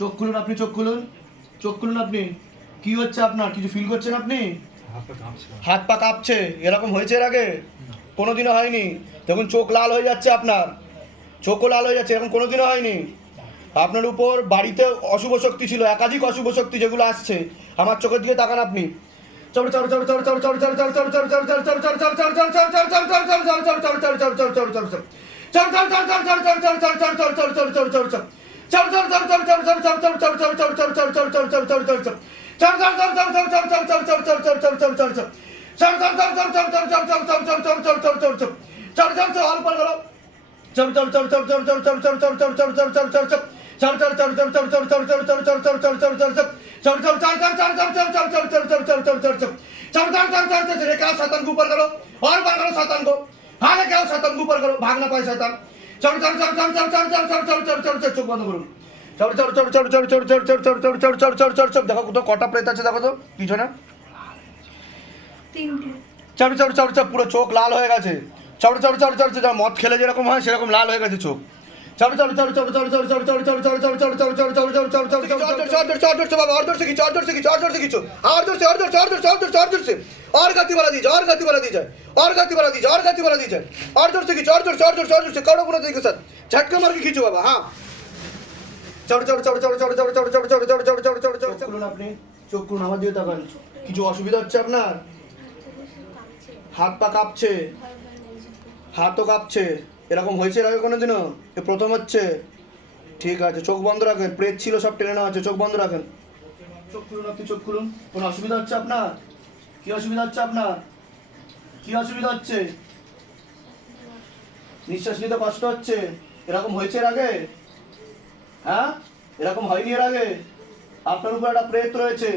চোখ খুলুন আপনি চোখ খুলুন চোখ খুলুন আপনি কি হচ্ছে আপনার কিছু ফিল করছেন আপনি হাত পা কাঁপছে এরকম হয়েছে এর আগে কোনোদিনও হয়নি দেখুন চোখ লাল হয়ে যাচ্ছে আপনার চোখও লাল হয়ে যাচ্ছে এরকম কোনোদিনও হয়নি আপনার উপর বাড়িতে অশুভ শক্তি ছিল একাধিক অশুভ শক্তি যেগুলো আসছে আমার চোখের দিকে তাকান আপনি चल चल चल चल चल चल चल चल चल चल चल चल चल चल चल चल चल चल और भागना शैतान को ऊपर करो भागना पाए शैतान চোখ দেখো কটা প্রেত আছে দেখো তো পিছনে চড় চড় চড় চড়ো পুরো চোখ লাল হয়ে গেছে চড় চড় চড়ো চড়ো মদ খেলে যেরকম হয় সেরকম লাল হয়ে গেছে চোখ চড় চড় চড় চড় কিছু আর ধরছে আর ধরছে আর ধরছে আর ধরছে দিয়ে আর গাতি দিয়ে যায় আর গাতি দিয়ে আর গাতি দিয়ে যায় আর ধরছে কি চড় ধরছে আর ধরছে আর ধরছে কড়া পুরো দিকে মার কে খিচু বাবা হ্যাঁ চড় চড় চড় চড় চড় চড় চড় চড় চড় আপনি চোখ কিছু অসুবিধা হচ্ছে আপনার হাত পা কাঁপছে হাতও কাঁপছে এরকম হয়েছে এর আগে কোনোদিনও এ প্রথম হচ্ছে ঠিক আছে চোখ বন্ধ রাখেন প্রেত ছিল সব টেনে নেওয়া হচ্ছে চোখ বন্ধ রাখেন চোখ খুলুন আপনি চোখ খুলুন কোনো অসুবিধা হচ্ছে আপনার কি অসুবিধা হচ্ছে আপনার কি অসুবিধা হচ্ছে নিঃশ্বাস নিতে কষ্ট হচ্ছে এরকম হয়েছে এর আগে হ্যাঁ এরকম হয়নি এর আগে আপনার উপর একটা প্রেত রয়েছে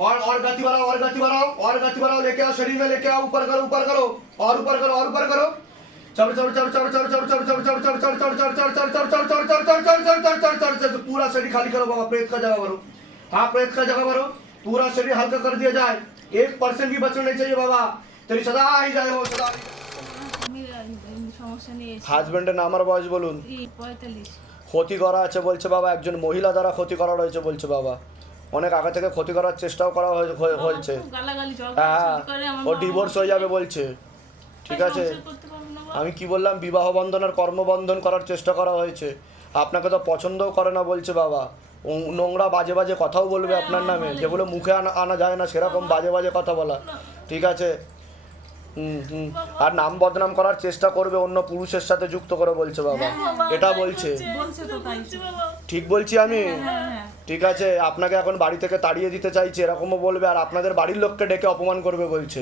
और और गति बढ़ाओ और गति बढ़ाओ और गति बढ़ाओ लेके आओ शरीर में लेके आओ ऊपर करो ऊपर करो और ऊपर करो और ऊपर करो चढ़ चढ़ चढ़ चढ़ चढ़ चढ़ चढ़ चढ़ चढ़ चढ़ चढ़ चढ़ चढ़ चढ़ चढ़ चढ़ चढ़ चढ़ चढ़ चढ़ चढ़ चढ़ चढ़ चढ़ चढ़ पूरा शरीर खाली करो बाबा प्रेत का जगह भरो हाँ प्रेत का जगह भरो पूरा शरीर हल्का कर दिया जाए एक परसेंट भी बचना नहीं चाहिए बाबा तेरी सदा ही जाए वो सदा আমি আহ, সমস্যা নিয়ে এসেছি হাজবেন্ডের নাম আর বয়স বলুন এই পঁয়তাল্লিশ ক্ষতি করা আছে বলছে বাবা একজন মহিলা দ্বারা ক্ষতি করা রয়েছে বলছে বাবা অনেক আগে থেকে ক্ষতি করার চেষ্টাও করা হয়ে- হয়ে- হয়েছে বাবা খুব গালাগালি ঝগড়া হ্যাঁ ঝাঁটি করে আমার ও বাবা ডিভোর্স হয়ে যাবে বলছে ঠিক আছে আমি কি বললাম? বিবাহ বন্ধন আর কর্মবন্ধন করার চেষ্টা করা হয়েছে। আপনাকে তো পছন্দও করে না বলছে বাবা। নোংরা বাজে বাজে কথাও বলবে আপনার নামে। যেগুলো মুখে আনা আনা যায় না সেরকম বাজে বাজে কথা বলা। ঠিক আছে? হুম হুম। আর নাম বদনাম করার চেষ্টা করবে অন্য পুরুষের সাথে যুক্ত করে বলছে বাবা। হ্যাঁ, এটা বলছে। ঠিক বলছি আমি? হ্যাঁ হ্যাঁ। ঠিক আছে আপনাকে এখন বাড়ি থেকে তাড়িয়ে দিতে চাইছে এরকমও বলবে আর আপনাদের বাড়ির লোককে ডেকে অপমান করবে বলছে।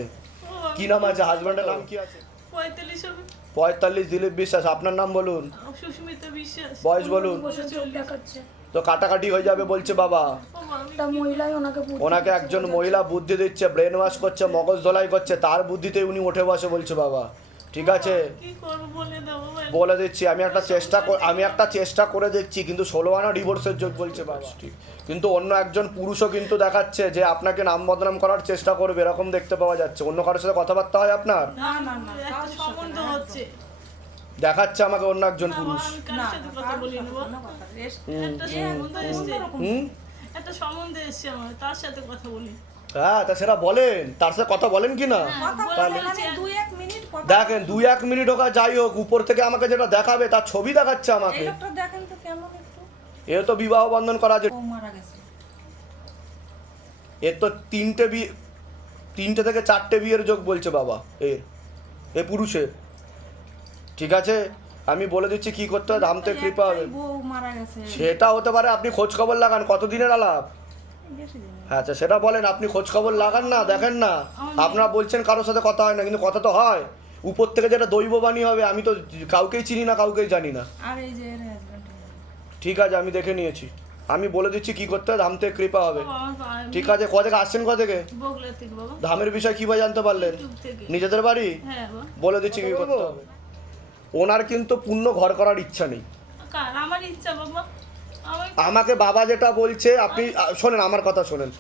কি নাম আছে? হাজব্যান্ডের নাম কি আছে? পঁয়তাল্লিশ দিলীপ বিশ্বাস আপনার নাম বলুন। সুস্মিতা বিশ্বাস। বয়স বলুন। তো কাটাকাটি হয়ে যাবে বলছে বাবা। ওনাকে একজন মহিলা বুদ্ধি দিচ্ছে ব্রেন ওয়াশ করছে মগজ ধোলাই করছে তার বুদ্ধিতে উনি উঠে বসে বলছে বাবা। ঠিক আছে? বলে দিচ্ছি আমি একটা চেষ্টা কর- আমি একটা চেষ্টা করে দেখছি কিন্তু ষোলো আনা ডিভোর্সের যোগ বলছে বাবা। ঠিক। কিন্তু অন্য একজন পুরুষও কিন্তু দেখাচ্ছে যে আপনাকে নাম বদনাম করার চেষ্টা করবে এরকম দেখতে পাওয়া যাচ্ছে। অন্য কারোর সাথে কথাবার্তা হয় আপনার? দেখাচ্ছে। দেখাচ্ছে আমাকে অন্য একজন পুরুষ। হ্যাঁ তা সেটা বলেন। তার সাথে কথা বলেন কি না? দুই এক মিনিট যাই হোক উপর থেকে আমাকে যেটা দেখাবে তার ছবি দেখাচ্ছে আমাকে। এ তো বিবাহ বন্ধন করা যে এর তো তিনটে বিয়ে তিনটে থেকে চারটে বিয়ের যোগ বলছে বাবা এর এ পুরুষের। ঠিক আছে? আমি বলে দিচ্ছি কি করতে হবে ধামতে কৃপা হবে। সেটা হতে পারে আপনি খোঁজ খবর লাগান কতদিনের আলাপ। হ্যাঁ আচ্ছা সেটা বলেন আপনি খোঁজ খবর লাগান না দেখেন না। আপনারা বলছেন কারোর সাথে কথা হয় না কিন্তু কথা তো হয়। উপর থেকে যেটা দৈববাণী হবে আমি তো কাউকেই চিনি না কাউকেই জানি না। ঠিক আছে আমি দেখে নিয়েছি। আমি বলে দিচ্ছি কি করতে হবে ধামতে কৃপা হবে। ঠিক আছে ক থেকে আসছেন ক থেকে বগলা থেকে ধামের বিষয় কীভাবে জানতে পারলেন? নিজেদের বাড়ি? হ্যাঁ বলে দিচ্ছি কি করতে হবে। ওনার কিন্তু পূর্ণ ঘর করার ইচ্ছা নেই। আমার ইচ্ছা বাবা। আমাকে বাবা যেটা বলছে আপনি শোনেন আমার কথা শোনেন।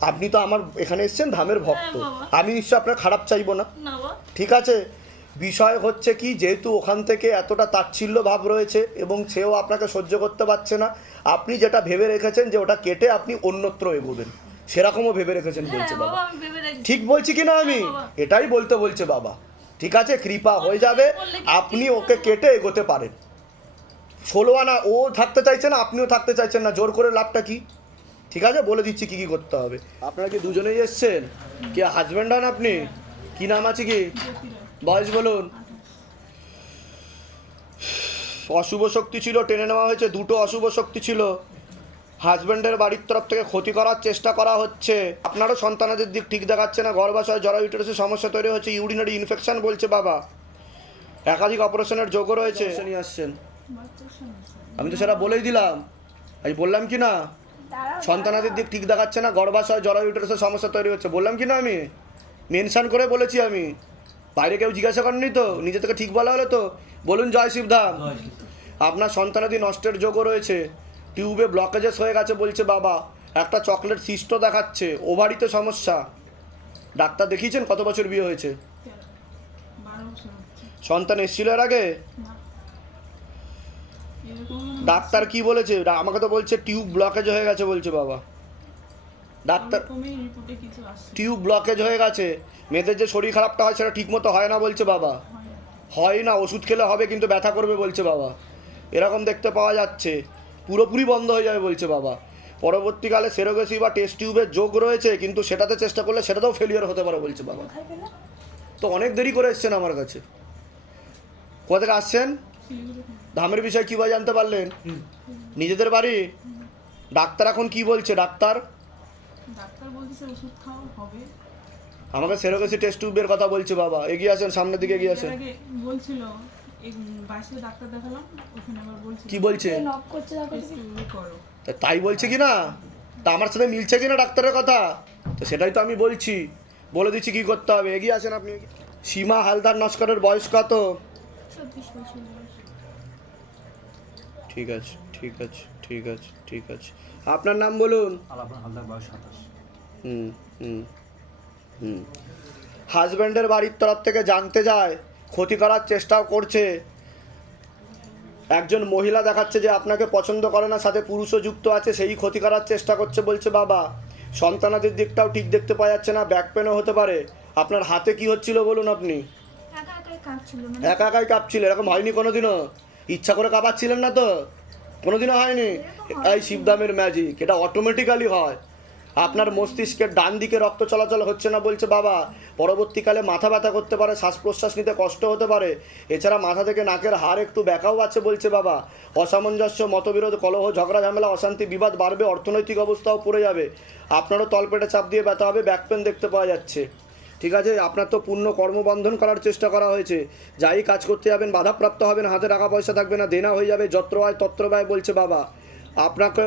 আপনি তো আমার এখানে এসছেন ধামের ভক্ত। হ্যাঁ, আমি নিশ্চয় আপনার খারাপ চাইব না। ঠিক আছে? বিষয় হচ্ছে কি যেহেতু ওখান থেকে এতটা তাচ্ছিল্য ভাব রয়েছে এবং সেও আপনাকে সহ্য করতে পারছে না আপনি যেটা ভেবে রেখেছেন যে ওটা কেটে আপনি অন্যত্র এগোবেন। সেরকমও ভেবে রেখেছেন হ্যাঁ বলছে বাবা ঠিক বলছি কি না আমি? হ্যাঁ, এটাই বলতে বলছে বাবা। ঠিক আছে? কৃপা হয়ে যাবে। আপনি ওকে কেটে এগোতে পারেন। ষোলো আনা ও থাকতে চাইছে না আপনিও থাকতে চাইছেন না জোর করে লাভটা কি? ঠিক আছে? বলে দিচ্ছি কি কি করতে হবে। আপনারা কি দুজনেই এসছেন? কি হাজব্যান্ড হন আপনি? কি নাম আছে কি? বয়স বলুন। অশুভ শক্তি ছিল টেনে নেওয়া হয়েছে দুটো অশুভ শক্তি ছিল। হাজব্যান্ডের বাড়ির তরফ থেকে ক্ষতি করার চেষ্টা করা হচ্ছে। আপনারও সন্তানাদের দিক ঠিক দেখাচ্ছে না গর্ভাশয় জরা ইউটারাসের সমস্যা তৈরি হচ্ছে ইউরিনারি ইনফেকশন বলছে বাবা। একাধিক অপারেশনের যোগও রয়েছে। নিয়ে আসছেন। আমি তো সেটা বলেই দিলাম। আমি বললাম কি না? সন্তানাদের দিক ঠিক দেখাচ্ছে না গর্ভাশয় জরা ইউটারাসের সমস্যা তৈরি হচ্ছে। বললাম কি না আমি? মেনশন করে বলেছি আমি। বাইরে কেউ জিজ্ঞাসা করেনি তো? নিজে থেকে ঠিক বলা হলো তো? বলুন জয় শিবধাম। আপনার সন্তানাদি নষ্টের যোগও রয়েছে। টিউবে ব্লকেজেস হয়ে গেছে বলছে বাবা। একটা চকলেট সিস্ট দেখাচ্ছে, ওভারিতে সমস্যা। ডাক্তার দেখিয়েছেন কত বছর বিয়ে হয়েছে? সন্তান এসেছিল এর আগে? ডাক্তার কি বলেছে? আমাকে তো বলছে টিউব ব্লকেজ হয়ে গেছে বলছে বাবা। ডাক্তার টিউব ব্লকেজ হয়ে গেছে। মেয়েদের যে শরীর খারাপটা হয় সেটা ঠিকমতো হয় না বলছে বাবা। হয় না, ওষুধ খেলে হবে কিন্তু ব্যথা করবে বলছে বাবা। এরকম দেখতে পাওয়া যাচ্ছে। পুরোপুরি বন্ধ হয়ে যাবে বলছে বাবা। পরবর্তীকালে সেরোগেসি বা টেস্ট টিউবের যোগ রয়েছে কিন্তু সেটাতে চেষ্টা করলে সেটাতেও ফেলিয়ার হতে পারে বলছে বাবা। তো অনেক দেরি করে এসছেন আমার কাছে। কোথা থেকে আসছেন? ধামের বিষয়ে কী কীভাবে জানতে পারলেন? নিজেদের বাড়ি? ডাক্তার এখন কি বলছে? ডাক্তার? ডাক্তার বলতেছে ওষুধ খাও হবে। আমাকে সেরোগেসি টেস্ট টিউবের কথা বলছে বাবা। এগিয়ে আসেন সামনের দিকে এগিয়ে আসেন। বলছিল এই বাইশে ডাক্তার দেখালাম ওখানে আবার বলছিল কি বলছে? নক করছে করো। তা তাই বলছে কি না? তা আমার সাথে মিলছে কি না ডাক্তারের কথা? তো সেটাই তো আমি বলছি। বলে দিচ্ছি কি করতে হবে? এগিয়ে আসেন আপনি। সীমা হালদার নস্করের বয়স কত? ঠিক আছে ঠিক আছে ঠিক আছে ঠিক আছে। আপনার নাম বলুন। হালদার বয়স হুম হুম হুম। হাজব্যান্ডের বাড়ির তরফ থেকে জানতে যায় ক্ষতি করার চেষ্টাও করছে। একজন মহিলা দেখাচ্ছে যে আপনাকে পছন্দ করে না সাথে পুরুষও যুক্ত আছে সেই ক্ষতি করার চেষ্টা করছে বলছে বাবা। সন্তানাদের দিকটাও ঠিক দেখতে পাওয়া যাচ্ছে না ব্যাক পেনও হতে পারে। আপনার হাতে কি হচ্ছিল বলুন আপনি? একা একাই কাঁপছিল মানে। একা একাই কাঁপছিল এরকম হয়নি কোনোদিনও? ইচ্ছা করে কাঁপাচ্ছিলেন না তো? কোনোদিনও হয়নি? এই শিবদামের ম্যাজিক এটা অটোমেটিক্যালি হয়। আপনার মস্তিষ্কের ডান দিকে রক্ত চলাচল হচ্ছে না বলছে বাবা। পরবর্তীকালে মাথা ব্যথা করতে পারে শ্বাস প্রশ্বাস নিতে কষ্ট হতে পারে। এছাড়া মাথা থেকে নাকের হাড় একটু ব্যাকাও আছে বলছে বাবা। অসামঞ্জস্য, মতবিরোধ, কলহ, ঝগড়া, ঝামেলা, অশান্তি, বিবাদ বাড়বে, অর্থনৈতিক অবস্থাও পড়ে যাবে। আপনারও তলপেটে চাপ দিয়ে ব্যথা হবে ব্যাক পেন দেখতে পাওয়া যাচ্ছে। ঠিক আছে, আপনার তো পূর্ণ কর্মবন্ধন করার চেষ্টা করা হয়েছে। যাই কাজ করতে যাবেন, বাধাপ্রাপ্ত হবেন, হাতে টাকা পয়সা থাকবে না, দেনা হয়ে যাবে, যত্র আয়, তত্র বলছে বাবা। আপনাকে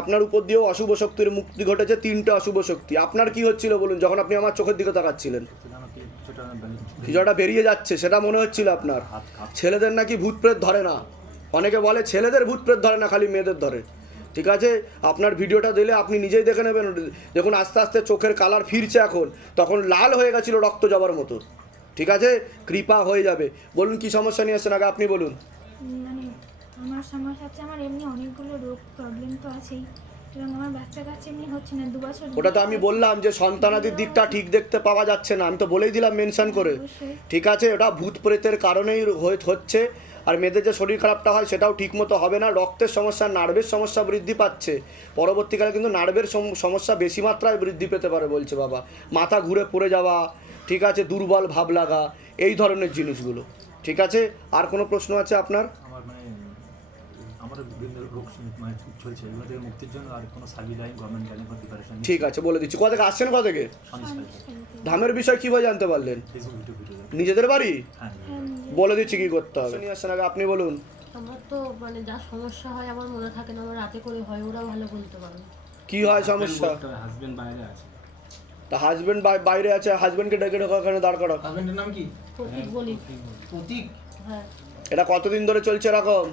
আপনার উপর দিয়েও অশুভ শক্তির মুক্তি ঘটেছে, তিনটে অশুভ শক্তি। আপনার কি হচ্ছিল বলুন, যখন আপনি আমার চোখের দিকে তাকাচ্ছিলেন? কিছুটা বেরিয়ে যাচ্ছে, সেটা মনে হচ্ছিল আপনার। ছেলেদের নাকি ভূত প্রেত ধরে না। অনেকে বলে ছেলেদের ভূত প্রেত ধরে না, খালি মেয়েদের ধরে। ঠিক আছে? আপনার ভিডিওটা দিলে আপনি নিজেই দেখে নেবেন। দেখুন, আস্তে আস্তে চোখের কালার ফিরছে এখন। তখন লাল হয়ে গেছিল রক্ত যাবার মতো। ঠিক আছে? কৃপা হয়ে যাবে। বলুন, কি সমস্যা নিয়ে আসছেন? আগে আপনি বলুন। আমার সমস্যা হচ্ছে আমার এমনি অনেকগুলো রোগ প্রবলেম তো আছেই এবং আমার বাচ্চা কাচ্চা এমনি হচ্ছে না দু বছর ওটা তো আমি বললাম যে সন্তানাদির দিকটা ঠিক দেখতে পাওয়া যাচ্ছে না আমি তো বলেই দিলাম মেনশন করে। ঠিক আছে ওটা ভূত প্রেতের কারণেই হয়ে- হচ্ছে আর মেয়েদের যে শরীর খারাপটা হয় সেটাও ঠিকমতো হবে না রক্তের সমস্যা নার্ভের সমস্যা বৃদ্ধি পাচ্ছে। পরবর্তীকালে কিন্তু নার্ভের সম- সমস্যা বেশি মাত্রায় বৃদ্ধি পেতে পারে বলছে বাবা। মাথা ঘুরে পড়ে যাওয়া ঠিক আছে দুর্বল ভাব লাগা এই ধরনের জিনিসগুলো। ঠিক আছে আর কোনো প্রশ্ন আছে আপনার? মানে বিভিন্ন রোগ মানে চলছে। এগুলো থেকে মুক্তির জন্য আর কোনো সার্ভিস লাইন গভর্নমেন্ট লাইন কোনো প্রিপারেশন ঠিক আছে বলে দিচ্ছি। কোথা থেকে আসছেন কোথা থেকে? ধামের বিষয় কীভাবে জানতে পারলেন? নিজেদের বাড়ি? হ্যাঁ বলে দিচ্ছি কি করতে হবে। নিয়ে আসছেন আগে আপনি বলুন। আমার তো মানে যা সমস্যা হয় আমার মনে থাকে না। আমার রাতে করে হয় ওরা ভালো বলতে পারে কি হয় সমস্যা? হাজবেন্ড বাইরে আছে। তা হাজবেন্ড বাইরে আছে হাজবেন্ডকে ডেকে ঢোকা ওখানে দাঁড় করা হাজবেন্ডের নাম কি? প্রতীক বলি। প্রতীক হ্যাঁ। এটা কতদিন ধরে চলছে এরকম?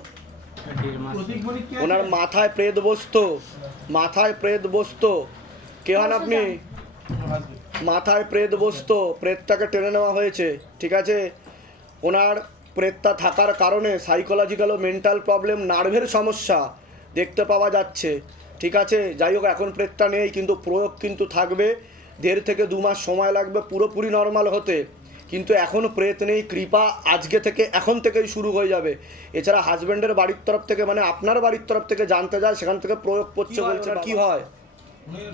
ওনার মাথায় প্রেত বসত মাথায় প্রেত বসত। কে হন আপনি? মাথায় প্রেত বসত প্রেতটাকে টেনে নেওয়া হয়েছে ঠিক আছে? ওনার প্রেতটা থাকার কারণে সাইকোলজিক্যাল ও মেন্টাল প্রবলেম নার্ভের সমস্যা দেখতে পাওয়া যাচ্ছে ঠিক আছে? যাই হোক এখন প্রেতটা নেই কিন্তু প্রয়োগ কিন্তু থাকবে। দেড় থেকে দু মাস সময় লাগবে পুরোপুরি নর্মাল হতে। কিন্তু এখনও প্রেত নেই কৃপা আজকে থেকে এখন থেকেই শুরু হয়ে যাবে। এছাড়া হাজব্যান্ডের বাড়ির তরফ থেকে মানে আপনার বাড়ির তরফ থেকে জানতে যায় সেখান থেকে প্রয়োগ করছে বলছে কি হয়?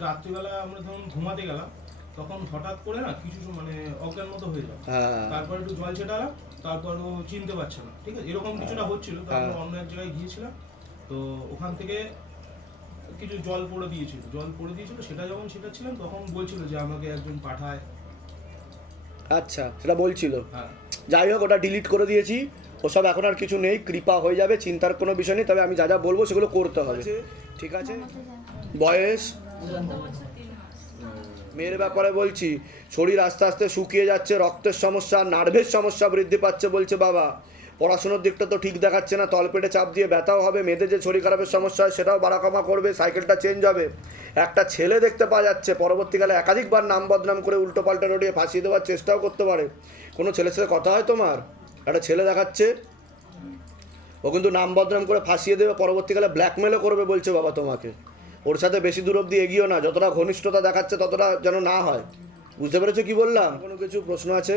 রাত্রিবেলা আমরা যখন ঘুমাতে গেলাম তখন হঠাৎ করে না কিছু মানে অজ্ঞান মতো হয়ে যায় হ্যাঁ তারপর একটু জল ছেটালাম তারপর ও চিনতে পারছে না ঠিক আছে? এরকম কিছুটা হচ্ছিল তারপর হ্যাঁ। অন্য এক জায়গায় গিয়েছিলাম তো ওখান থেকে কিছু জল পড়ে দিয়েছিল। জল পড়ে দিয়েছিল সেটা যখন ছেটাচ্ছিলাম তখন বলছিল যে আমাকে একজন পাঠায় আচ্ছা সেটা বলছিল। হ্যাঁ। যাই হোক ওটা ডিলিট করে দিয়েছি। ওসব এখন আর কিছু নেই কৃপা হয়ে যাবে চিন্তার কোনো বিষয় নেই তবে আমি যা যা বলব সেগুলো করতে হবে। ঠিক আছে। বয়স? মেয়ের ব্যাপারে বলছি শরীর আস্তে আস্তে শুকিয়ে যাচ্ছে রক্তের সমস্যা নার্ভের সমস্যা বৃদ্ধি পাচ্ছে বলছে বাবা। পড়াশোনার দিকটা তো ঠিক দেখাচ্ছে না, তলপেটে চাপ দিয়ে ব্যথাও হবে, মেয়েদের যে শরীর খারাপের সমস্যা হয় সেটাও বাড়া কমা করবে, সাইকেলটা চেঞ্জ হবে। একটা ছেলে দেখতে পাওয়া যাচ্ছে, পরবর্তীকালে একাধিকবার নাম বদনাম করে উল্টো পাল্টা রড়িয়ে ফাঁসিয়ে দেওয়ার চেষ্টাও করতে পারে। কোনো ছেলের সাথে কথা হয় তোমার? একটা ছেলে দেখাচ্ছে, ও কিন্তু নাম বদনাম করে ফাঁসিয়ে দেবে, পরবর্তীকালে ব্ল্যাকমেলও করবে বলছে বাবা তোমাকে। ওর সাথে বেশি দূর অব্দি এগিয়েও না, যতটা ঘনিষ্ঠতা দেখাচ্ছে ততটা যেন না হয়। বুঝতে পেরেছ কি বললাম? কোনো কিছু প্রশ্ন আছে?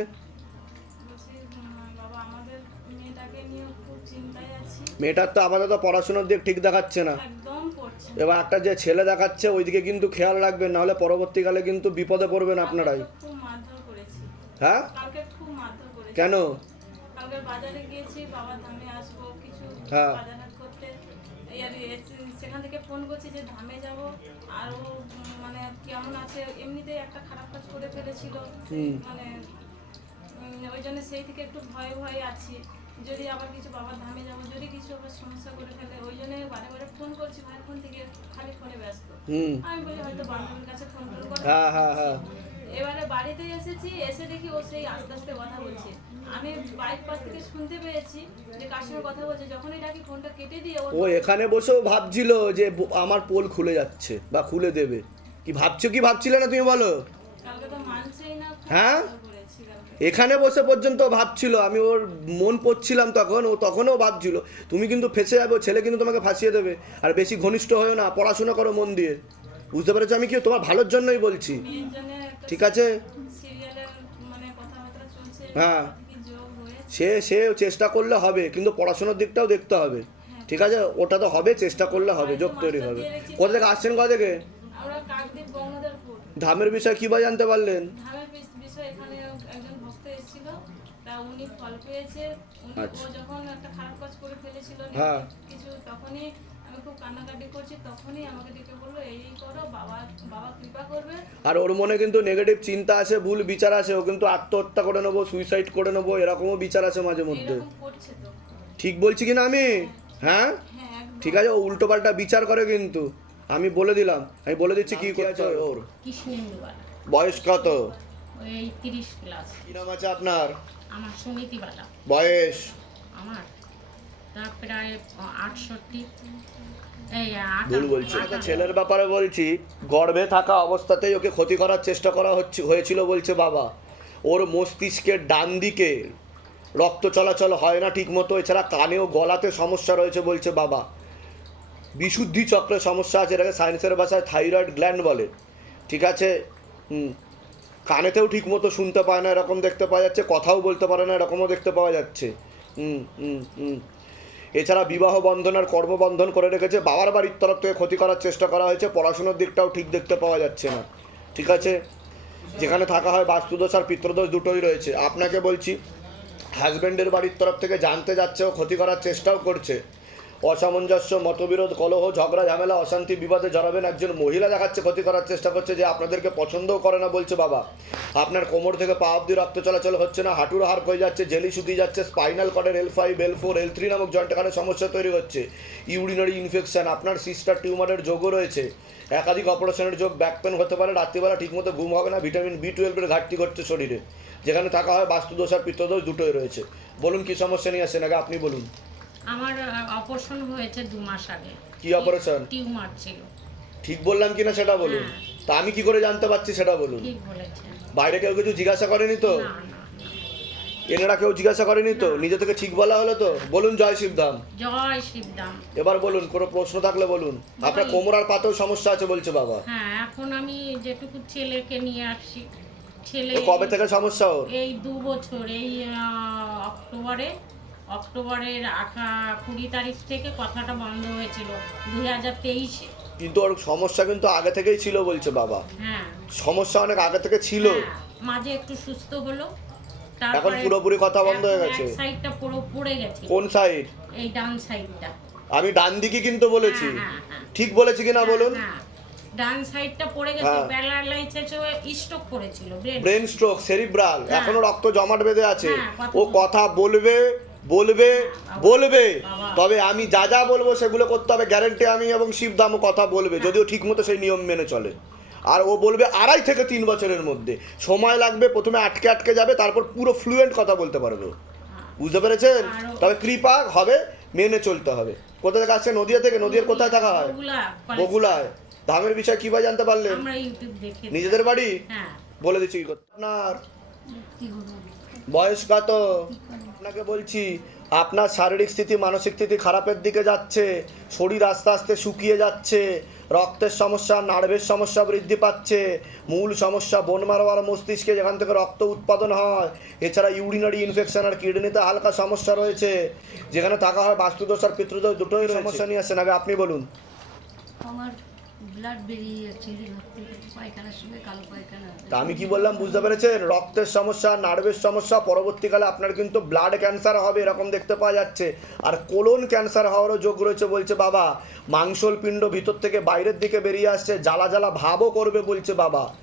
মেয়েটার তো আপাতত পড়াশোনার দিক ঠিক দেখাচ্ছে না। এবার একটা যে ছেলে দেখাচ্ছে ওইদিকে কিন্তু খেয়াল রাখবেন নাহলে পরবর্তীকালে কিন্তু বিপদে পড়বেন আপনারাই। হ্যাঁ? কেন? হ্যাঁ। সেখান থেকে ফোন করছি যে ধামে যাব। আর ও মানে কেমন আছে? এমনিতেই একটা খারাপ কাজ করে ফেলেছিল। মানে ওই জন্য সেই থেকে একটু ভয়ে ভয়ে আছি। যদি আবার কিছু বাবার ধামে যাব যদি কিছু আবার সমস্যা করে ফেলে ওই জন্য বারে বারে ফোন করছি ভাই ফোন থেকে খালি ফোনে ব্যস্ত। আমি বলি হয়তো বান্ধবীর কাছে ফোন করে হ্যাঁ হ্যাঁ হ্যাঁ। এবারে বাড়িতে এসেছি এসে দেখি ও সেই আস্তে আস্তে কথা বলছে। আমি বাইক পাশ থেকে শুনতে পেয়েছি যে কার সঙ্গে কথা বলছে যখনই ডাকি ফোনটা কেটে দিয়ে ও ও এখানে বসেও ভাবছিল যে আমার পোল খুলে যাচ্ছে বা খুলে দেবে। কি ভাবছ কি ভাবছিলে না তুমি বলো? কালকে তো মানছেই না। হ্যাঁ? এখানে বসে পর্যন্ত ভাবছিল আমি ওর মন পড়ছিলাম তখন ও তখনও ভাবছিল তুমি কিন্তু ফেসে যাবে ছেলে কিন্তু তোমাকে ফাঁসিয়ে দেবে আর বেশি ঘনিষ্ঠ হয়েও না পড়াশোনা করো মন দিয়ে। বুঝতে পেরেছ আমি কি তোমার ভালোর জন্যই বলছি। ঠিক আছে? মানে হ্যাঁ। সে সে চেষ্টা করলে হবে কিন্তু পড়াশোনার দিকটাও দেখতে হবে। ঠিক আছে? ওটা তো হবে চেষ্টা করলে হবে যোগ তৈরি হবে। কোথা থেকে আসছেন কোথা থেকে? ধামের বিষয়ে কী বা জানতে পারলেন? বিষয়ে এখানে একজন ভক্ত এসেছিল তা উনি ফল পেয়েছে। উনি আচ্ছা। ও যখন একটা খারাপ কাজ করে ফেলেছিল হ্যাঁ। কিছু তখনই আমি খুব কান্নাকাটি করছি তখনই আমাকে ডেকে বলল এই করো বাবা বাবা কৃপা করবে। আর ওর মনে কিন্তু নেগেটিভ চিন্তা আছে ভুল বিচার আছে ও কিন্তু আত্মহত্যা করে নেব সুইসাইড করে নেব এরকমও বিচার আছে মাঝে মধ্যে। করছে ঠিক বলছি কি না আমি? হ্যাঁ? হ্যাঁ ঠিক আছে ও উল্টো পাল্টা বিচার করে কিন্তু। আমি বলে দিলাম আমি বলে দিচ্ছি কি করতে হবে ওর? বয়স কত? ওই তিরিশ প্লাস কি নাম আছে আপনার? আমার সমিতিবালা বয়স? আমার? তা প্রায় আটষট্টি। এই ভুল বলছি। একটা ছেলের ব্যাপারে বলছি গর্ভে থাকা অবস্থাতেই ওকে ক্ষতি করার চেষ্টা করা হচ্ছে হয়েছিল বলছে বাবা। ওর মস্তিষ্কের ডান দিকে রক্ত চলাচল হয় না ঠিক মতো এছাড়া কানে ও গলাতে সমস্যা রয়েছে বলছে বাবা। বিশুদ্ধি চক্রের সমস্যা আছে এটাকে সায়েন্সের ভাষায় থাইরয়েড গ্ল্যান্ড বলে। ঠিক আছে? কানেতেও ঠিক মতো শুনতে পায় না, এরকম দেখতে পাওয়া যাচ্ছে, কথাও বলতে পারে না, এরকমও দেখতে পাওয়া যাচ্ছে। এছাড়া বিবাহ বন্ধন আর কর্মবন্ধন করে রেখেছে, বাবার বাড়ির তরফ থেকে ক্ষতি করার চেষ্টা করা হয়েছে, পড়াশোনার দিকটাও ঠিক দেখতে পাওয়া যাচ্ছে না। ঠিক আছে? যেখানে থাকা হয় বাস্তুদোষ আর পিতৃদোষ দুটোই রয়েছে। আপনাকে বলছি হাজব্যান্ডের বাড়ির তরফ থেকে জানতে যাচ্ছে ও ক্ষতি করার চেষ্টাও করছে। অসামঞ্জস্য, মতবিরোধ, কলহ, ঝগড়া, ঝামেলা, অশান্তি, বিবাদে জড়াবেন একজন মহিলা দেখাচ্ছে, ক্ষতি করার চেষ্টা করছে যে আপনাদেরকে পছন্দও করে না বলছে বাবা। আপনার কোমর থেকে পা অব্দি রক্ত চলাচল হচ্ছে না, হাঁটুর হাড় হয়ে যাচ্ছে, জেলি শুকিয়ে যাচ্ছে, spinal কর্ডের L five L four L three নামক জয়েন্ট সমস্যা তৈরি হচ্ছে। ইউরিনারি ইনফেকশন, আপনার সিস্টার টিউমারের যোগও রয়েছে। একাধিক অপারেশনের যোগ ব্যাক পেন হতে পারে, রাত্রিবেলা ঠিকমতো ঘুম হবে না, ভিটামিন বি টুয়েলভের ঘাটতি ঘটছে শরীরে। যেখানে থাকা হয় বাস্তুদোষ আর পিত্তদোষ দুটোই রয়েছে। বলুন কি সমস্যা নিয়ে আসেন আগে আপনি বলুন। আমার অপারেশন হয়েছে দু মাস আগে। কি অপারেশন টিউমার ছিল। ঠিক বললাম কিনা সেটা বলুন। হ্যাঁ। তা আমি কি করে জানতে পারছি সেটা বলুন। ঠিক বলেছেন। বাইরে কেউ কিছু জিজ্ঞাসা করেনি তো? এনারা কেউ জিজ্ঞাসা করেনি তো? নিজে থেকে ঠিক বলা হলো তো? বলুন জয় শিবধাম জয় শিবদাম। এবার বলুন কোনো প্রশ্ন থাকলে বলুন। আপনার কোমর আর পাতেও সমস্যা আছে বলছে বাবা। হ্যাঁ এখন আমি যেটুকু ছেলেকে নিয়ে আসছি ছেলে কবে থেকে সমস্যা ওর? এই দু বছর এই অক্টোবরে অক্টোবরের আঠা কুড়ি তারিখ থেকে কথাটা বন্ধ হয়েছিল দুই হাজার তেইশে। কিন্তু ওর সমস্যা কিন্তু আগে থেকেই ছিল বলছে বাবা। হ্যাঁ। সমস্যা অনেক আগে থেকে ছিল। হ্যাঁ, মাঝে একটু সুস্থ হলো এখন পুরোপুরি কথা বন্ধ হয়ে গেছে। সাইডটা পুরো পড়ে গেছে। কোন সাইড এই ডান সাইডটা আমি ডান দিকে কিন্তু বলেছি। হ্যাঁ, হ্যাঁ। ঠিক বলেছি কিনা বলুন? ডান সাইডটা পড়ে গেছে। প্যারালাইসিস হয়ে স্ট্রোক করেছিল ব্রেন স্ট্রোক সেরিব্রাল। এখনও রক্ত জমাট বেঁধে আছে। ও কথা বলবে বলবে বলবে। তবে আমি যা যা বলব সেগুলো করতে হবে গ্যারেন্টি আমি এবং শিবদামও কথা বলবে হ্যাঁ। যদিও ঠিক মতো সেই নিয়ম মেনে চলে। আর ও বলবে আড়াই থেকে তিন বছরের মধ্যে। সময় লাগবে প্রথমে আটকে আটকে যাবে তারপর পুরো ফ্লুয়েন্ট কথা বলতে পারবে বুঝতে পেরেছেন? তবে কৃপা হবে মেনে চলতে হবে। কোথা থেকে আসছে? নদিয়া থেকে? নদিয়ার কোথায় থাকা হয়? বগুলায়। ধামের বিষয়ে কীভাবে জানতে পারলেন? নিজেদের বাড়ি? হ্যাঁ। বলে দিচ্ছি কি করতে। আপনার বয়স কত? আপনাকে বলছি আপনার শারীরিক স্থিতি মানসিক স্থিতি খারাপের দিকে যাচ্ছে শরীর আস্তে আস্তে শুকিয়ে যাচ্ছে রক্তের সমস্যা নার্ভের সমস্যা বৃদ্ধি পাচ্ছে মূল সমস্যা বোন মারোয়ার মস্তিষ্কে যেখান থেকে রক্ত উৎপাদন হয় এছাড়া ইউরিনারি ইনফেকশন আর কিডনিতে হালকা সমস্যা রয়েছে যেখানে থাকা হয় বাস্তুদোষ আর পিতৃদোষ দুটোই সমস্যা নিয়ে আসছেন। আগে আপনি বলুন। আমার তা আমি কি বললাম, বুঝতে পেরেছেন? রক্তের সমস্যা, নার্ভের সমস্যা, পরবর্তীকালে আপনার কিন্তু ব্লাড ক্যান্সার হবে, এরকম দেখতে পাওয়া যাচ্ছে। আর কোলন ক্যান্সার হওয়ারও যোগ রয়েছে বলছে বাবা। মাংসল পিণ্ড ভিতর থেকে বাইরের দিকে বেরিয়ে আসছে, জ্বালা জ্বালা ভাবও করবে বলছে বাবা।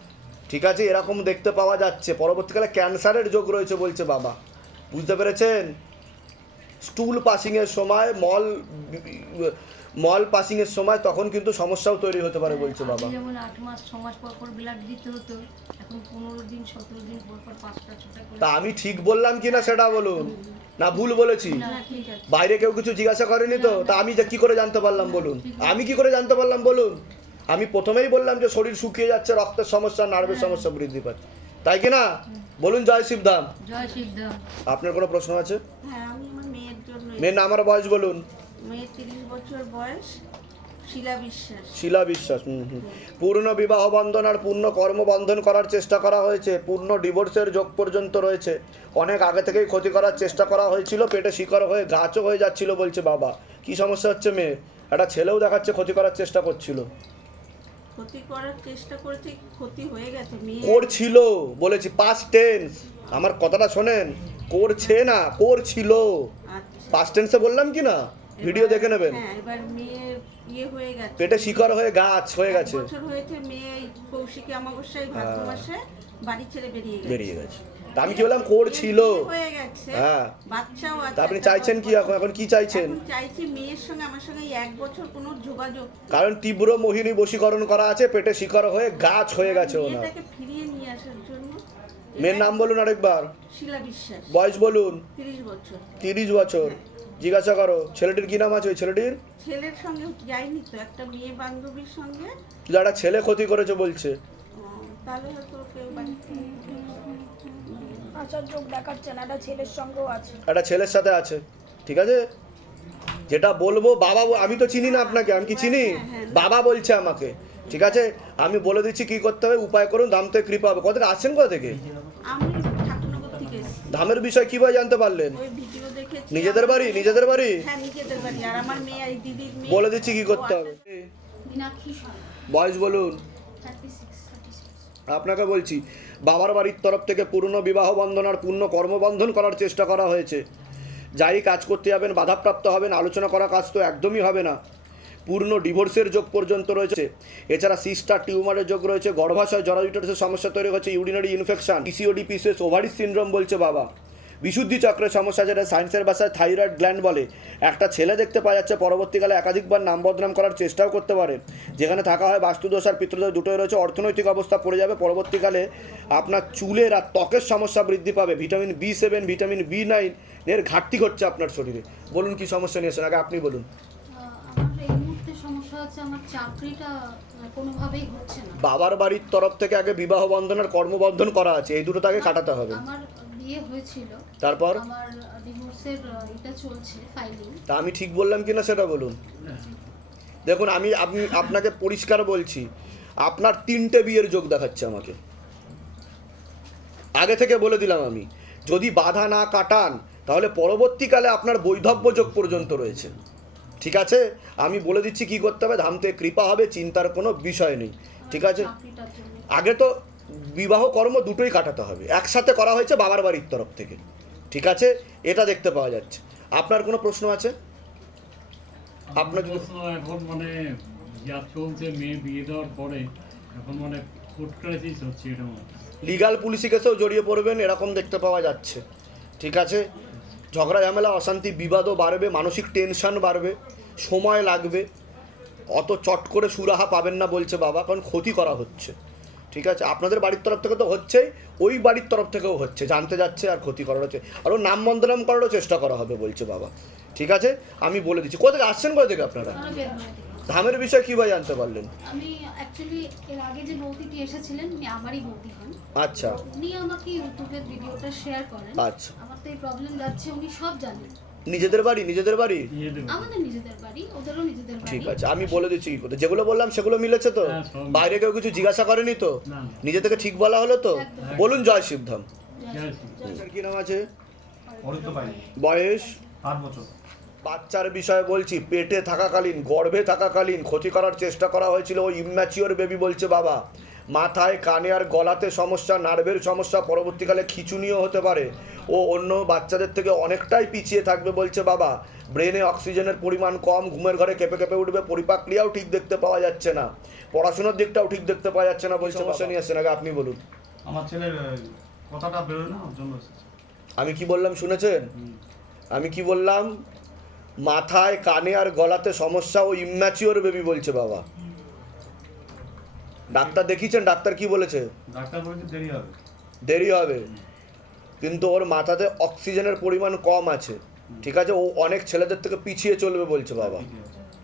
ঠিক আছে, এরকম দেখতে পাওয়া যাচ্ছে। পরবর্তীকালে ক্যান্সারের যোগ রয়েছে বলছে বাবা। বুঝতে পেরেছেন? স্টুল পাসিংয়ের সময় মল মল পাসিংয়ের সময় তখন কিন্তু সমস্যাও তৈরি হতে পারে বলছে বাবা। যেমন আট মাস ছ মাস পর পর ব্লাড দিতে হতো এখন পনেরো দিন সতেরো দিন পর পর পাঁচটা ছটা করে তা আমি ঠিক বললাম কিনা সেটা বলুন? না ভুল বলেছি? না ঠিক আছে। বাইরে কেউ কিছু জিজ্ঞাসা করেনি তো? তা আমি যে কি করে জানতে পারলাম বলুন? আমি কি করে জানতে পারলাম বলুন? আমি প্রথমেই বললাম যে শরীর শুকিয়ে যাচ্ছে রক্তের সমস্যা নার্ভের সমস্যা বৃদ্ধি পাচ্ছে। তাই কি না? বলুন জয় শিবধাম আপনার কোনো প্রশ্ন আছে? হ্যাঁ আমি আমার মেয়ের জন্য মেয়ের নাম আর বয়স বলুন। মেয়ের তিরিশ বছর বয়স শিলা বিশ্বাস। পূর্ণ বিবাহ বন্ধন আর পূর্ণ কর্মবন্ধন করার চেষ্টা করা হয়েছে। পূর্ণ ডিভোর্সের যোগ পর্যন্ত রয়েছে। অনেক আগে থেকেই ক্ষতি করার চেষ্টা করা হয়েছিল পেটে শিকড় হয়ে গাছও হয়ে যাচ্ছিল বলছে বাবা। কি সমস্যা হচ্ছে মেয়ে? একটা ছেলেও দেখাচ্ছে ক্ষতি করার চেষ্টা করছিল। ক্ষতি করার চেষ্টা করেছে ক্ষতি হয়ে গেছে মেয়ে। করছিল বলেছি পাস্ট টেন্স আমার কথাটা শোনেন করছে না করছিল। আচ্ছা। পাস্ট টেন্সে বললাম কি না? ভিডিও দেখে নেবেন? হ্যাঁ এবার মেয়ে ইয়ে হয়ে গেছে। পেটে শিকড় হয়ে গাছ হয়ে গেছে। বছর হয়েছে মেয়ে এই অমাবস্যায় ভাদ্র মাসে বাড়ি ছেড়ে বেরিয়ে গেছে। বেরিয়ে গেছে। তা আমি কি বললাম করছিল বিয়ে হয়ে গেছে হ্যাঁ। বাচ্চাও আছে আপনি চাইছেন কি এখন? এখন কি চাইছেন? চাইছি মেয়ের সঙ্গে আমার সঙ্গে এক বছর কোনো যোগাযোগ কারণ তীব্র মোহিনী বশীকরণ করা আছে পেটে শিকড় হয়ে গাছ হয়ে গেছে ওনার। ফিরিয়ে নিয়ে আসার জন্য মেয়ের নাম বলুন আরেকবার। শিলা বিশ্বাস। বয়স বলুন। তিরিশ বছর। তিরিশ বছর। জিজ্ঞাসা করো ছেলেটির কি নাম আছে ওই ছেলেটির? ছেলের সঙ্গে যাইনি তো একটা মেয়ে বান্ধবীর সঙ্গে। যারা ছেলে ক্ষতি করেছে বলছে। তাহলে হয়তো কেউ বাড়িতে আচার যোগ দেখাচ্ছে না একটা ছেলের সঙ্গেও আছে। একটা ছেলের সাথে আছে ঠিক আছে? যেটা বলব বাবা আমি তো চিনি না আপনাকে আমি কি চিনি? বাবা বলছে আমাকে ঠিক আছে? আমি বলে দিচ্ছি কি করতে হবে উপায় করুন দাম থেকে কৃপা হবে। কোথা থেকে? আসছেন কোথা থেকে? আমি ধামের বিষয় কীভাবে জানতে পারলেন? নিজেদের বাড়ি নিজেদের বাড়ি? হ্যাঁ বলে দিচ্ছি কি করতে হবে। বয়স বলুন। আপনাকে বলছি বাবার বাড়ির তরফ থেকে পূর্ণ বিবাহ বন্ধন আর পূর্ণ কর্মবন্ধন করার চেষ্টা করা হয়েছে। যাই কাজ করতে যাবেন বাধাপ্রাপ্ত হবেন আলোচনা করা কাজ তো একদমই হবে না। পূর্ণ ডিভোর্সের যোগ পর্যন্ত রয়েছে। এছাড়া সিস্টার টিউমারের যোগ রয়েছে, গর্ভাশয় জরাজুটাসের সমস্যা তৈরি হচ্ছে urinary infection PCOD PCS ovary syndrome বলছে বাবা। বিশুদ্ধি চক্রের সমস্যা যেটা সায়েন্সের ভাষায় থাইরয়েড গ্ল্যান্ড বলে। একটা ছেলে দেখতে পাওয়া যাচ্ছে, পরবর্তীকালে একাধিকবার নাম বদনাম করার চেষ্টাও করতে পারে। যেখানে থাকা হয় বাস্তুদোষ আর পিতৃদোষ দুটোই রয়েছে, অর্থনৈতিক অবস্থা পড়ে যাবে, পরবর্তীকালে আপনার চুলের আর ত্বকের সমস্যা বৃদ্ধি পাবে। Vitamin B seven vitamin B nine এর ঘাটতি ঘটছে আপনার শরীরে। বলুন কি সমস্যা নিয়েছেন আগে আপনি বলুন। সমস্যা হচ্ছে আমার চাকরিটা কোনোভাবেই হচ্ছে না। বাবার বাড়ির তরফ থেকে আগে বিবাহ বন্ধন আর কর্মবন্ধন করা আছে এই দুটো তাকে কাটাতে হবে। আমার বিয়ে হয়েছিল। তারপর? আমার ডিভোর্সের এটা চলছে ফাইলিং তা আমি ঠিক বললাম কিনা সেটা বলুন? দেখুন আমি আপনি আপনাকে পরিষ্কার বলছি আপনার তিনটে বিয়ের যোগ দেখাচ্ছে আমাকে। আগে থেকে বলে দিলাম আমি যদি বাধা না কাটান তাহলে পরবর্তীকালে আপনার বৈধব্য যোগ পর্যন্ত রয়েছে। ঠিক আছে? আমি বলে দিচ্ছি কি করতে হবে? ধামতে কৃপা হবে চিন্তার কোনো বিষয় নেই। ঠিক আছে? আগে তো বিবাহ কর্ম দুটোই কাটাতে হবে। একসাথে করা হয়েছে বাবার বাড়ির তরফ থেকে। ঠিক আছে? এটা দেখতে পাওয়া যাচ্ছে। আপনার কোনো প্রশ্ন আছে? আপনার যদি এখন মানে যা চলছে মেয়ে বিয়ে দেওয়ার পরে এখন মানে হচ্ছে এটা লিগাল পুলিশি কেসেও জড়িয়ে পড়বেন এরকম দেখতে পাওয়া যাচ্ছে। ঠিক আছে? ঝগড়া, ঝামেলা, অশান্তি, বিবাদও বাড়বে, মানসিক টেনশান বাড়বে, সময় লাগবে। অত চট করে সুরাহা পাবেন না বলছে বাবা, কারণ ক্ষতি করা হচ্ছে। ঠিক আছে? আপনাদের বাড়ির তরফ থেকে তো হচ্ছেই, ওই বাড়ির তরফ থেকেও হচ্ছে। জানতে যাচ্ছে আর ক্ষতি করার হচ্ছে। আরও নাম বন্দনাম করারও চেষ্টা করা হবে বলছে বাবা। ঠিক আছে? আমি বলে দিচ্ছি। কোথা থেকে আসছেন কোথা থেকে আপনারা। ধামের বিষয়ে কীভাবে জানতে পারলেন? আমি অ্যাকচুয়ালি এর আগে যে বৌদিটি এসেছিলেন উনি আমারই বৌদি হন। আচ্ছা। উনি আমাকে ইউটিউবের ভিডিওটা শেয়ার করেন। আচ্ছা। আমার তো এই প্রবলেম যাচ্ছে উনি সব জানেন নিজেদের বাড়ি নিজেদের বাড়ি? আমাদের নিজেদের বাড়ি ওদেরও নিজেদের বাড়ি। ঠিক আছে আমি বলে দিচ্ছি কি করতে যেগুলো বললাম সেগুলো মিলেছে তো? হ্যাঁ, বাইরে কেউ কিছু জিজ্ঞাসা করেনি তো? নিজে থেকে ঠিক বলা হলো তো? বলুন জয় শিবধাম। কি নাম আছে? বয়স? আট বছর। বাচ্চার বিষয়ে বলছি পেটে থাকাকালীন গর্ভে থাকাকালীন ক্ষতি করার চেষ্টা করা হয়েছিল। ও ইম্যাচিওর বেবি বলছে বাবা। মাথায় কানে আর গলাতে সমস্যা নার্ভের সমস্যা পরবর্তীকালে খিচুনিও হতে পারে। ও অন্য বাচ্চাদের থেকে অনেকটাই পিছিয়ে থাকবে বলছে বাবা। ব্রেনে অক্সিজেনের পরিমাণ কম ঘুমের ঘরে কেঁপে কেঁপে উঠবে পরিপাক্রিয়াও ঠিক দেখতে পাওয়া যাচ্ছে না। পড়াশোনার দিকটাও ঠিক দেখতে পাওয়া যাচ্ছে না বলছে সমস্যা নিয়ে আসছেন। আগে আপনি বলুন। আমার ছেলের কথাটা বেরোয় না ওর জন্য আমি কি বললাম শুনেছেন? আমি কি বললাম? মাথায় কানে আর গলাতে সমস্যা ও ইম্যাচিওর বেবি বলছে বাবা। ডাক্তার দেখিয়েছেন? ডাক্তার কি বলেছে? ডাক্তার বলেছে দেরি হবে। দেরি হবে। কিন্তু ওর মাথাতে অক্সিজেনের পরিমাণ কম আছে। ঠিক আছে? ও অনেক ছেলেদের থেকে পিছিয়ে চলবে বলছে বাবা।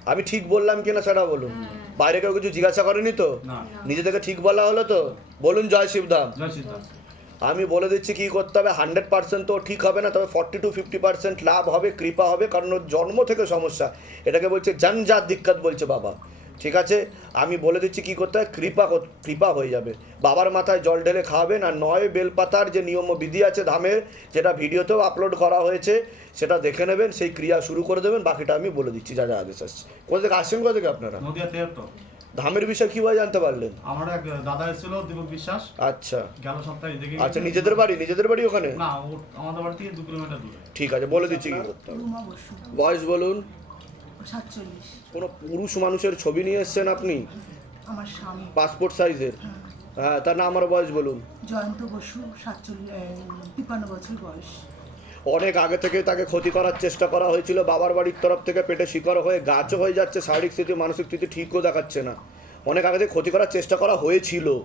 আমি ঠিক বললাম কিনা সেটা বলুন? বাইরে কেউ কিছু জিজ্ঞাসা করেনি তো? নিজে থেকে ঠিক বলা হলো তো? বলুন জয় শিবধাম। জয় সিদ্ধার্থ আমি বলে দিচ্ছি কি করতে হবে হান্ড্রেড পার্সেন্ট তো ঠিক হবে না, তবে ফর্টি টু ফিফটি পার্সেন্ট লাভ হবে, কৃপা হবে, কারণ ওর জন্ম থেকে সমস্যা। এটাকে বলছে জনজাত দিক্কত বলছে বাবা। ঠিক আছে? আমি বলে দিচ্ছি কি করতে হয় কৃপা কৃপা হয়ে যাবে। বাবার মাথায় জল ঢেলে খাওয়াবেন, আর নয় বেলপাতার যে নিয়ম বিধি আছে ধামের, যেটা ভিডিওতেও আপলোড করা হয়েছে, সেটা দেখে নেবেন, সেই ক্রিয়া শুরু করে দেবেন, বাকিটা আমি বলে দিচ্ছি, যা যা আদেশ আসছে। কোথা থেকে আসছেন কোথা থেকে আপনারা ধামের বিষয়ে কীভাবে জানতে পারলেন? আমার এক দাদা এসেছিল দীপক বিশ্বাস। আচ্ছা। গেল সপ্তাহে দেখে আচ্ছা নিজেদের বাড়ি? নিজেদের বাড়ি ওখানে? না আমাদের বাড়ি থেকে দু কিলোমিটার দূরে। ঠিক আছে বলে দিচ্ছি কি করতে হবে। বয়স বলুন। সাতচল্লিশ। কোনো পুরুষ মানুষের ছবি নিয়ে এসছেন আপনি? আমার স্বামী। পাসপোর্ট সাইজের? হ্যাঁ। তার নাম আর বয়স বলুন। জয়ন্ত বসু সাতচল্লিশ তিপ্পান্ন বছর বয়স। অনেক আগে থেকে তাকে ক্ষতি করার চেষ্টা করা হয়েছিল। বাবার বাড়ির তরফ থেকে পেটে শিকড় হয়ে গাছও হয়ে যাচ্ছে, শারীরিক স্থিতি, মানসিক স্থিতি ঠিকও দেখাচ্ছে না। অনেক আগে থেকে ক্ষতি করার চেষ্টা করা হয়েছিল।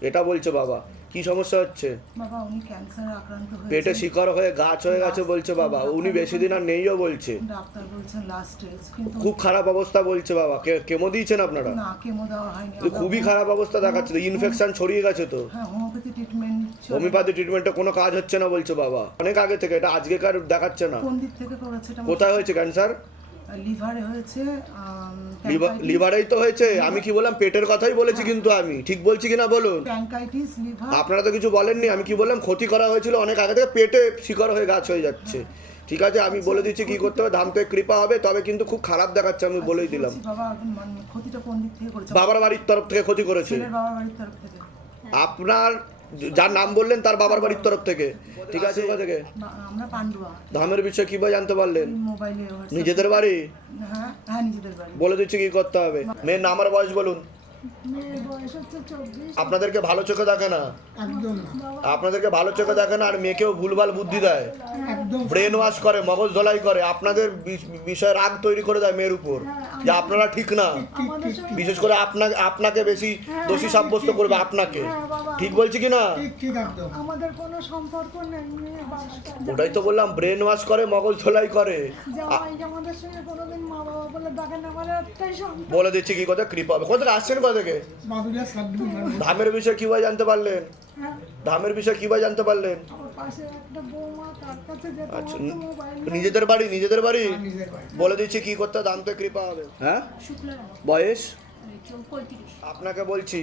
এটা বলছে বাবা। কি সমস্যা হচ্ছে? বাবা উনি ক্যান্সারে আক্রান্ত পেটে শিকড় হয়ে গাছ হয়ে গেছে বলছে বাবা উনি বেশি দিন আর নেইও বলছে। ডাক্তার বলছেন লাস্ট স্টেজ কিন্তু খুব খারাপ অবস্থা বলছে বাবা কেমো দিয়েছেন আপনারা? না কেমো দেওয়া হয়নি। খুবই খারাপ অবস্থা দেখাচ্ছে তো ইনফেকশন ছড়িয়ে গেছে তো। হ্যাঁ হোমিওপ্যাথি ট্রিটমেন্ট হোমিওপ্যাথি ট্রিটমেন্টে কোনো কাজ হচ্ছে না বলছে বাবা। অনেক আগে থেকে এটা আজকেকার দেখাচ্ছে না। কোন দিক থেকে করেছে কোথায় হয়েছে ক্যান্সার লিভারে হয়েছে লিভারেই তো হয়েছে। আমি কি বললাম? পেটের কথাই বলেছি কিন্তু আমি। ঠিক বলছি কিনা বলুন? প্যাঙ্কাইটিস লিভার আপনারা তো কিছু বলেননি। আমি কি বললাম? ক্ষতি করা হয়েছিল অনেক আগে থেকে। পেটে শিকড় হয়ে গাছ হয়ে যাচ্ছে। ঠিক আছে? আমি বলে দিচ্ছি কি করতে হবে? ধাম থেকে কৃপা হবে। তবে কিন্তু খুব খারাপ দেখাচ্ছে আমি বলেই দিলাম। বাবা মানে ক্ষতিটা কোন দিক থেকে করেছে? বাবার বাড়ির তরফ থেকে ক্ষতি করেছে। ছেলের বাবার বাড়ির তরফ থেকে। আপনার যার নাম বললেন তার বাবার বাড়ির তরফ থেকে। ঠিক আছে ওখান থেকে? আমরা পান্ডুয়া। ধামের বিষয়ে কীভাবে জানতে পারলেন? মোবাইলে নিজেদের বাড়ি? হ্যাঁ হ্যাঁ নিজেদের বাড়ি। বলে দিচ্ছি কি করতে হবে। মেয়ের নাম আর বয়স বলুন। আপনাদেরকে ভালো চোখে দেখে না? আপনাদেরকে ভালো চোখে দেখে না আর মেয়েকেও ভুলভাল বুদ্ধি দেয়? ব্রেন ওয়াশ করে মগজ ধোলাই করে আপনাদের বিষ- বিষয়ে রাগ তৈরি করে দেয় মেয়ের উপর। যে আপনারা ঠিক না। বিশেষ করে আপনাকে আপনাকে বেশি দোষী সাব্যস্ত করবে আপনাকে। ঠিক বলছি কি না? আমাদের কোনো সম্পর্ক নেই মেয়ে বাবা ওটাই তো বললাম ব্রেন ওয়াশ করে মগজ ধোলাই করে। মা বাবা বলে ডাকে আমার একটাই সম্পর্ক বলে দিচ্ছি কি কথা? কৃপা। হবে কোথা থেকে? আসছেন কোথা থেকে ধামের বিষয়ে কীভাবে জানতে পারলেন? হ্যাঁ। ধামের বিষয়ে কীভাবে জানতে পারলেন? আচ্ছা নিজেদের বাড়ি নিজেদের বাড়ি? বলে দিচ্ছি কি করতে দাম তো কৃপা হবে। হ্যাঁ? শুক্লার বয়স? আপনাকে বলছি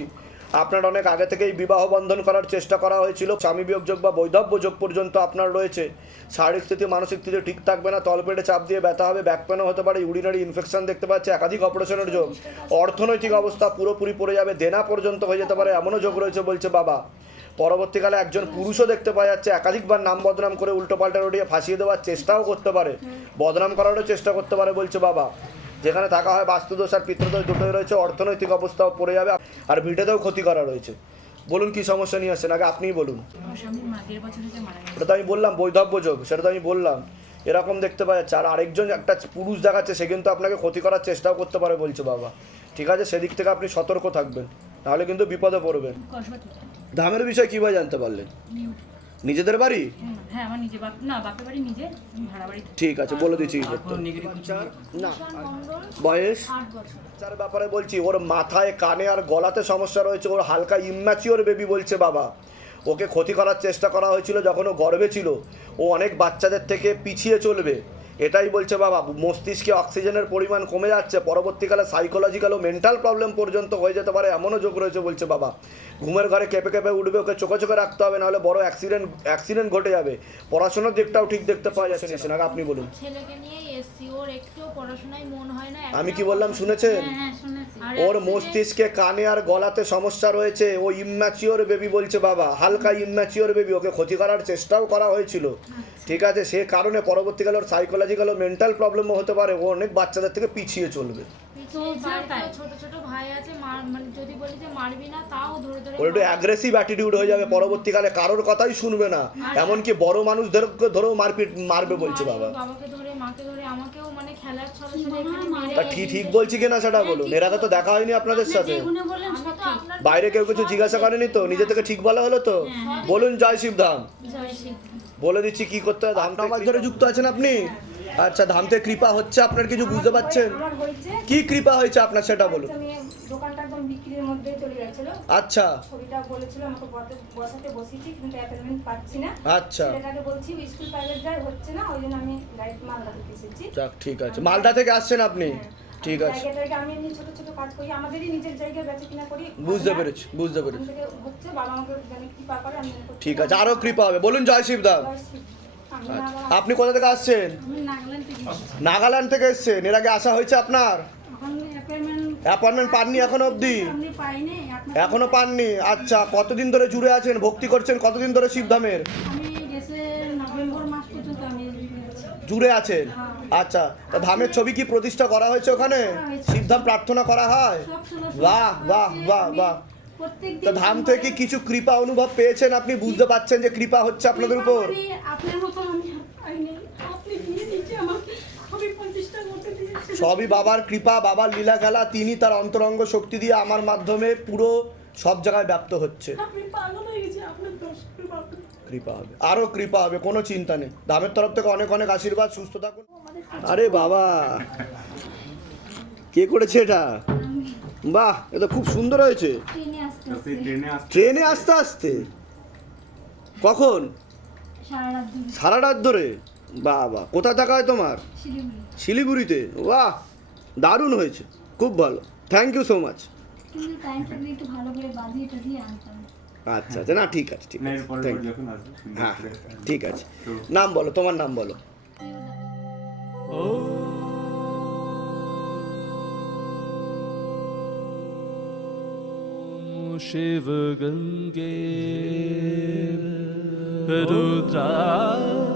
আপনার অনেক আগে থেকেই বিবাহ বন্ধন করার চেষ্টা করা হয়েছিল। স্বামী বিয়োগ যোগ বা বৈধব্য যোগ পর্যন্ত আপনার রয়েছে। শারীরিক স্থিতি, মানসিক স্থিতি ঠিক থাকবে না, তলপেটে চাপ দিয়ে ব্যথা হবে ব্যাক পেনও হতে পারে ইউরিনারি ইনফেকশন দেখতে পাচ্ছে, একাধিক অপারেশনের যোগ। অর্থনৈতিক অবস্থা পুরোপুরি পড়ে যাবে, দেনা পর্যন্ত হয়ে যেতে পারে, এমনও যোগ রয়েছে বলছে বাবা। পরবর্তীকালে একজন পুরুষও দেখতে পাওয়া যাচ্ছে, একাধিকবার নাম বদনাম করে উল্টো পাল্টা রটিয়ে ফাঁসিয়ে দেওয়ার চেষ্টাও করতে পারে। বদনাম করারও চেষ্টা করতে পারে বলছে বাবা। যেখানে থাকা হয় বাস্তুদোষ আর পিতৃদোষ দুটোই রয়েছে অর্থনৈতিক অবস্থাও পড়ে যাবে আর ভিটেতেও ক্ষতি করা রয়েছে। বলুন কি সমস্যা নিয়ে আসছেন? আগে আপনিই বলুন। ওটা তো আমি বললাম বৈধব্য যোগ সেটা তো আমি বললাম। এরকম দেখতে পাওয়া যাচ্ছে। আর আরেকজন একটা পুরুষ দেখাচ্ছে সে কিন্তু আপনাকে ক্ষতি করার চেষ্টাও করতে পারে বলছে বাবা। ঠিক আছে সেদিক থেকে আপনি সতর্ক থাকবেন নাহলে কিন্তু বিপদে পড়বেন। ধামের বিষয়ে কীভাবে জানতে পারলেন? নিজেদের বাড়ি? হ্যাঁ আমার নিজে বাপ না বাপের বাড়ি নিজে ভাড়া বাড়ি ঠিক আছে বলে দিচ্ছি। না। বয়স? বাচ্চার ব্যাপারে বলছি ওর মাথায় কানে আর গলাতে সমস্যা রয়েছে ওর হালকা ইম্যাচিওর বেবি বলছে বাবা। ওকে ক্ষতি করার চেষ্টা করা হয়েছিল যখন ও গর্বে ছিল। ও অনেক বাচ্চাদের থেকে পিছিয়ে চলবে। এটাই বলছে বাবা মস্তিষ্কে অক্সিজেনের পরিমাণ কমে যাচ্ছে পরবর্তীকালে সাইকোলজিক্যাল ও মেন্টাল প্রবলেম পর্যন্ত হয়ে যেতে পারে এমনও যোগ রয়েছে বলছে বাবা। ঘুমের ঘরে কেঁপে কেঁপে উঠবে ওকে চোখে চোখে রাখতে হবে নাহলে বড় অ্যাক্সিডেন্ট অ্যাক্সিডেন্ট ঘটে যাবে। পড়াশোনার দিকটাও ঠিক দেখতে পাওয়া যাচ্ছে না আগে আপনি বলুন। ছেলেকে নিয়ে এসছি ওর একটুও পড়াশোনায় মন হয় না আমি কি বললাম শুনেছেন? হ্যাঁ হ্যাঁ শুনেছি। আর ওর মস্তিষ্কে কানে আর গলাতে সমস্যা রয়েছে ও ইম্যাচিওর বেবি বলছে বাবা হালকা ইম্যাচিওর বেবি ওকে ক্ষতি করার চেষ্টাও করা হয়েছিল। ঠিক আছে সে কারণে পরবর্তীকালে ওর সাইকোলজিক্যাল ও মেন্টাল প্রবলেমও হতে পারে ও অনেক বাচ্চাদের থেকে পিছিয়ে চলবে। ছোট ছোট ভাই আছে মানে যদি বলি যে মারবি না তাও ধরে ধরে ওর একটু অ্যাগ্রেসিভ অ্যাটিটিউড হয়ে যাবে পরবর্তীকালে কারোর কথাই শুনবে না। এমনকি বড় মানুষদের ধরেও মারপিট মারবে বলছে বাবা। বাবাকে ধরে মাকে ধরে আমাকেও মানে খেলার ছলে ছলে তা ঠিক ঠিক বলছি কিনা সেটা বলুন? এর আগে তো দেখা হয়নি আপনাদের সাথে। বাইরে কেউ কিছু জিজ্ঞাসা করেনি তো? নিজে থেকে ঠিক বলা হলো তো? বলুন জয় শিবধাম। জয় শ্রী বলে দিচ্ছি কি করতে হবে ধাম মাস ধরে যুক্ত আছেন আপনি? আচ্ছা ধামতে কৃপা হচ্ছে আপনার কিছু বুঝতে পারছেন? কি কৃপা হয়েছে আপনার সেটা বলুন। দোকানটা একদম বিক্রির মধ্যে চলে গেছিল। আচ্ছা। ছবিটা বলেছিল আমাকে বসাতে বসেছি কিন্তু অ্যাপয়েন্টমেন্ট পাচ্ছি না। আচ্ছা। ছেলেটাকে বলছি স্কুল প্রাইভেট যায় হচ্ছে না ওই জন্য আমি লাইট মালদা থেকে এসেছি। যাক ঠিক আছে। মালদা থেকে আসছেন আপনি? ঠিক আছে। জায়গা জায়গা আমি এমনি ছোট ছোট কাজ করি আমাদেরই নিজের জায়গায় বেচা কিনা করি। বুঝতে পেরেছি বুঝতে পেরেছি। হচ্ছে বাবা আমাকে কৃপা করে আমি ঠিক আছে আরও কৃপা হবে। বলুন জয় জয় আপনি কোথা থেকে আসছেন? নাগাল্যান্ড থেকে এসেছি। এসছেন? এর আগে আসা হয়েছে আপনার? অ্যাপয়েন্টমেন্ট পাননি এখনও অবধি? এখনও পাননি? আচ্ছা কতদিন ধরে জুড়ে আছেন? ভক্তি করছেন? কতদিন ধরে শিবধামের। জুড়ে আছেন? আচ্ছা তা ধামের ছবি কি প্রতিষ্ঠা করা হয়েছে ওখানে? শিবধাম প্রার্থনা করা হয়? বাহ বাহ বাহ বাহ। তা ধাম থেকে কিছু কৃপা অনুভব পেয়েছেন আপনি? বুঝতে পারছেন যে কৃপা হচ্ছে আপনাদের উপর? আপনার মতো আমি আপনি দিয়ে দিচ্ছে আমাকে সবই বাবার কৃপা বাবার লীলা খেলা তিনি তার অন্তরঙ্গ শক্তি দিয়ে আমার মাধ্যমে পুরো সব জায়গায় ব্যাপ্ত হচ্ছে। কৃপা হবে। আরও কৃপা হবে কোনো চিন্তা নেই। ধামের তরফ থেকে অনেক অনেক আশীর্বাদ সুস্থ থাকুন। আরে বাবা কে করেছে এটা? বাহ এটা খুব সুন্দর হয়েছে। ট্রেনে আসতে আসতে। ট্রেনে আসতে আসতে কখন? সারা রাত ধরে। বাহ বাহ কোথায় থাকা হয় তোমার? শিলিগুড়িতে? বাহ দারুণ হয়েছে খুব ভালো। থ্যাংক ইউ সো মাচ আচ্ছা আচ্ছা না ঠিক আছে ঠিক আছে. হ্যাঁ ঠিক আছে। নাম বলো তোমার নাম বলো। Shiva gebe, du da.